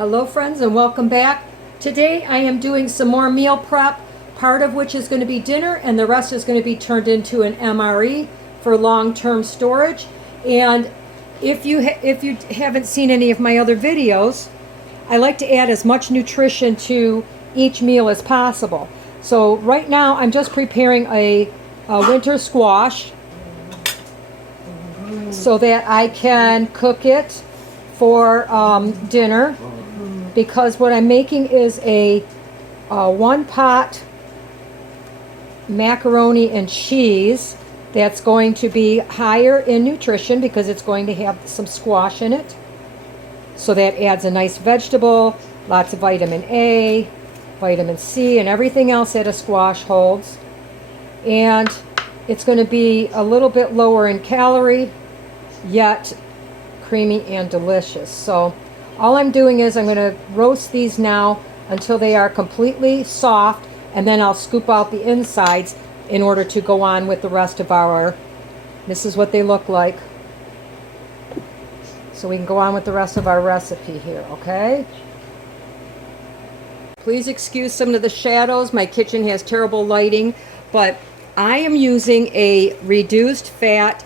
Hello friends and welcome back. Today I am doing some more meal prep, part of which is going to be dinner and the rest is going to be turned into an MRE for long-term storage. And if you haven't seen any of my other videos, I like to add as much nutrition to each meal as possible. So right now I'm just preparing a winter squash so that I can cook it for dinner, because what I'm making is a one pot macaroni and cheese that's going to be higher in nutrition because it's going to have some squash in it. So that adds a nice vegetable, lots of vitamin A, vitamin C, and everything else that a squash holds. And it's going to be a little bit lower in calorie, yet creamy and delicious. So all I'm doing is I'm going to roast these now until they are completely soft, and then I'll scoop out the insides in order to go on with the rest of our, this is what they look like. So we can go on with the rest of our recipe here, okay? Please excuse some of the shadows. My kitchen has terrible lighting, but I am using a reduced fat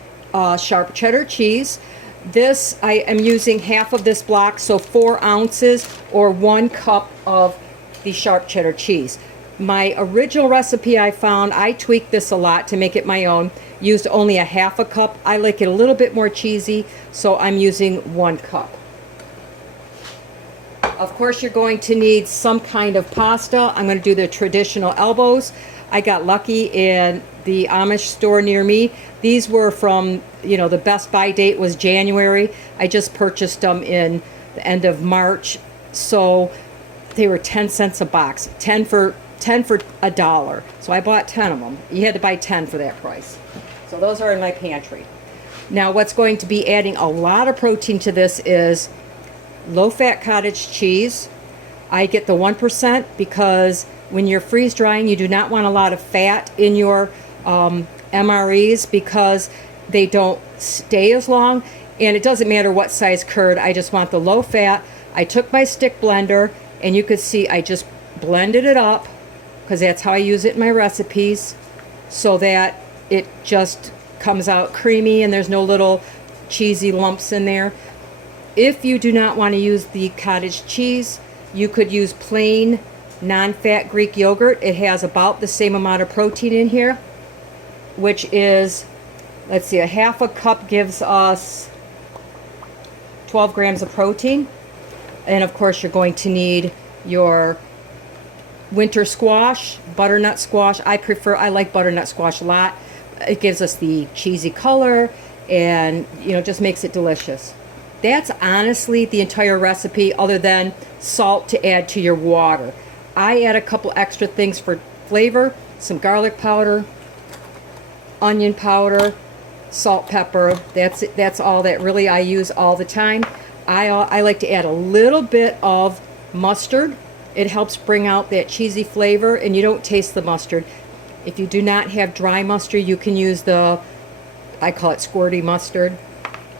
sharp cheddar cheese. This, I am using half of this block, so 4 ounces or 1 cup of the sharp cheddar cheese. My original recipe I found, I tweaked this a lot to make it my own, used only a half a cup. I like it a little bit more cheesy, so I'm using 1 cup. Of course, you're going to need some kind of pasta. I'm going to do the traditional elbows. I got lucky in the Amish store near me. These were from, the best by date was January. I just purchased them in the end of March. So they were 10 cents a box, 10 for $1. So I bought 10 of them. You had to buy 10 for that price. So those are in my pantry. Now what's going to be adding a lot of protein to this is low-fat cottage cheese. I get the 1% because when you're freeze drying, you do not want a lot of fat in your MREs because they don't stay as long, and it doesn't matter what size curd. I just want the low fat. I took my stick blender, and you could see I just blended it up because that's how I use it in my recipes, so that it just comes out creamy and there's no little cheesy lumps in there. If you do not want to use the cottage cheese, you could use plain non-fat Greek yogurt. It has about the same amount of protein in here, which is, let's see, a half a cup gives us 12 grams of protein. And of course you're going to need your winter squash, butternut squash. I like butternut squash a lot. It gives us the cheesy color and just makes it delicious. That's honestly the entire recipe, other than salt to add to your water. I add a couple extra things for flavor, some garlic powder, onion powder, salt, pepper. That's all that really I use all the time. I like to add a little bit of mustard. It helps bring out that cheesy flavor, and you don't taste the mustard. If you do not have dry mustard, you can use I call it squirty mustard.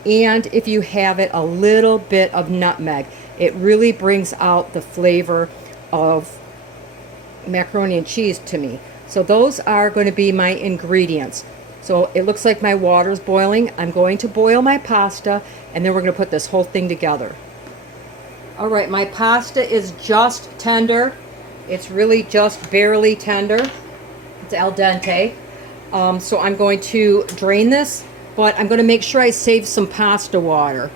And if you have it, a little bit of nutmeg. It really brings out the flavor of macaroni and cheese to me. So those are going to be my ingredients. So it looks like my water's boiling. I'm going to boil my pasta, and then we're going to put this whole thing together. All right, my pasta is just tender. It's really just barely tender. It's al dente. So I'm going to drain this, but I'm going to make sure I save some pasta water.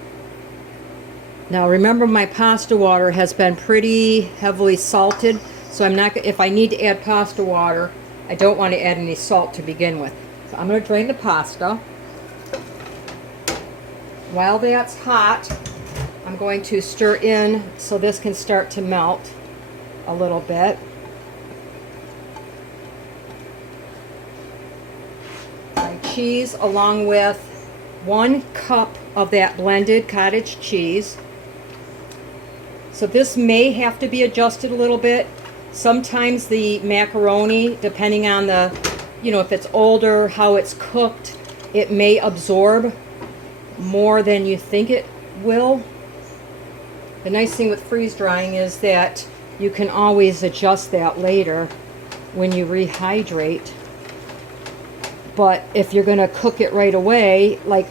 Now remember, my pasta water has been pretty heavily salted, so I'm not, if I need to add pasta water, I don't want to add any salt to begin with. So I'm going to drain the pasta. While that's hot, I'm going to stir in so this can start to melt a little bit. My cheese, along with 1 cup of that blended cottage cheese. So this may have to be adjusted a little bit. Sometimes the macaroni, depending on the, if it's older, how it's cooked, it may absorb more than you think it will. The nice thing with freeze drying is that you can always adjust that later when you rehydrate. But if you're going to cook it right away, like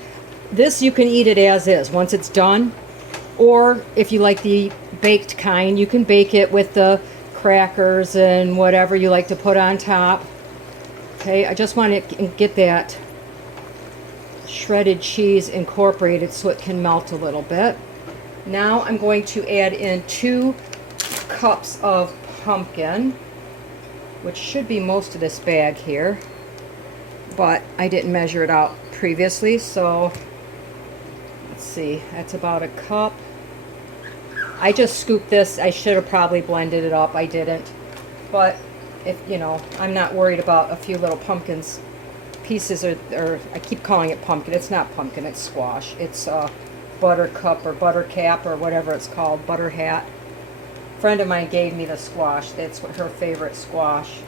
this, you can eat it as is once it's done. Or if you like the baked kind, you can bake it with the crackers and whatever you like to put on top. Okay, I just want to get that shredded cheese incorporated so it can melt a little bit. Now I'm going to add in 2 cups of pumpkin, which should be most of this bag here, but I didn't measure it out previously, so let's see, that's about a cup. I just scooped this. I should have probably blended it up. I didn't. But if you know, I'm not worried about a few little pumpkins pieces, or I keep calling it pumpkin. It's not pumpkin, it's squash. It's buttercup or buttercap or whatever it's called, butter hat. A friend of mine gave me the squash. That's what her favorite squash.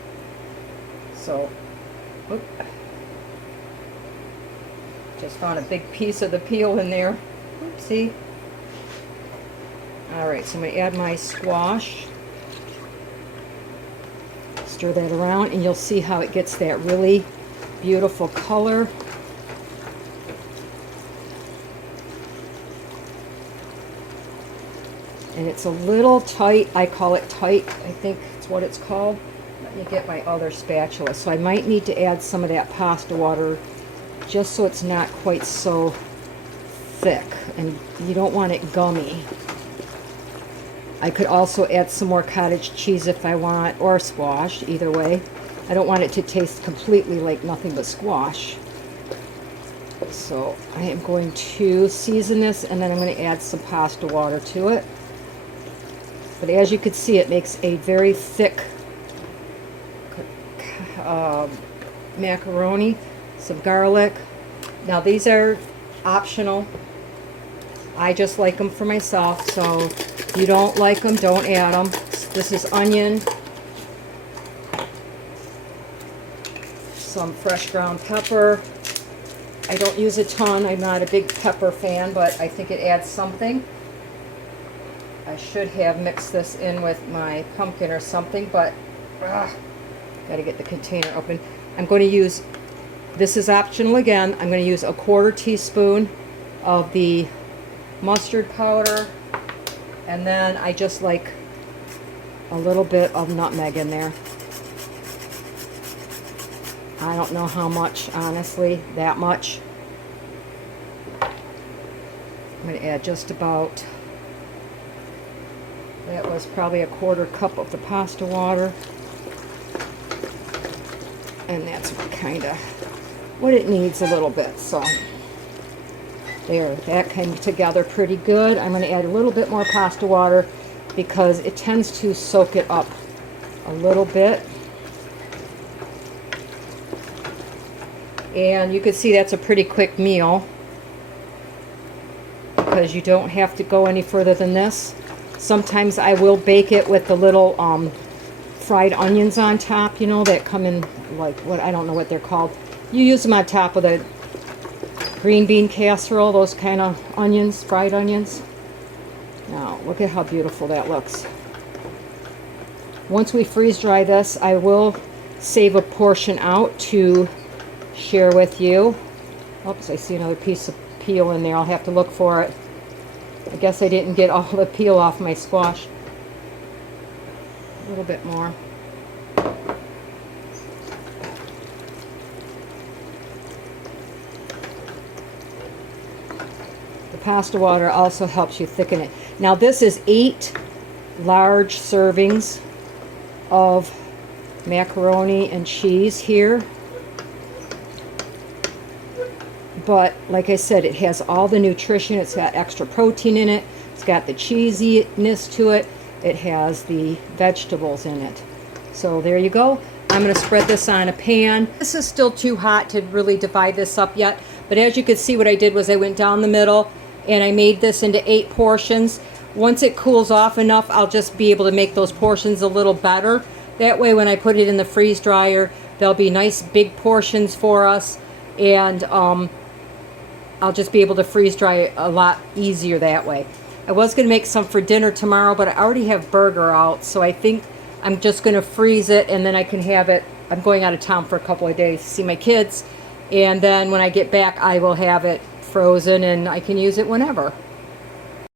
So, oop. Just found a big piece of the peel in there. Oopsie. Alright, so I'm going to add my squash. Stir that around and you'll see how it gets that really beautiful color. And it's a little tight. I call it tight. I think it's what it's called. Let me get my other spatula. So I might need to add some of that pasta water just so it's not quite so thick. And you don't want it gummy. I could also add some more cottage cheese if I want, or squash, either way. I don't want it to taste completely like nothing but squash. So I am going to season this, and then I'm going to add some pasta water to it. But as you can see, it makes a very thick macaroni. Some garlic. Now these are optional. I just like them for myself, so if you don't like them, don't add them. This is onion, some fresh ground pepper. I don't use a ton. I'm not a big pepper fan, but I think it adds something. I should have mixed this in with my pumpkin or something, but gotta get the container open. I'm going to use, this is optional again, I'm going to use a 1/4 teaspoon of the mustard powder, and then I just like a little bit of nutmeg in there. I don't know how much, honestly, that much. I'm going to add just about, that was probably a 1/4 cup of the pasta water, and that's what it needs a little bit. So there, that came together pretty good. I'm going to add a little bit more pasta water because it tends to soak it up a little bit. And you can see that's a pretty quick meal because you don't have to go any further than this. Sometimes I will bake it with the little fried onions on top, you know, that come in like, what, I don't know what they're called. You use them on top of the green bean casserole, those kind of onions, fried onions. Now, look at how beautiful that looks. Once we freeze dry this, I will save a portion out to share with you. Oops, I see another piece of peel in there. I'll have to look for it. I guess I didn't get all the peel off my squash. A little bit more. The pasta water also helps you thicken it. Now this is 8 large servings of macaroni and cheese here. But like I said, it has all the nutrition. It's got extra protein in it. It's got the cheesiness to it. It has the vegetables in it. So there you go. I'm going to spread this on a pan. This is still too hot to really divide this up yet. But as you can see, what I did was I went down the middle and I made this into 8 portions. Once it cools off enough, I'll just be able to make those portions a little better. That way when I put it in the freeze dryer, there'll be nice big portions for us. And I'll just be able to freeze dry a lot easier that way. I was going to make some for dinner tomorrow, but I already have burger out, so I think I'm just going to freeze it, and then I can have it. I'm going out of town for a couple of days to see my kids, and then when I get back, I will have it frozen, and I can use it whenever.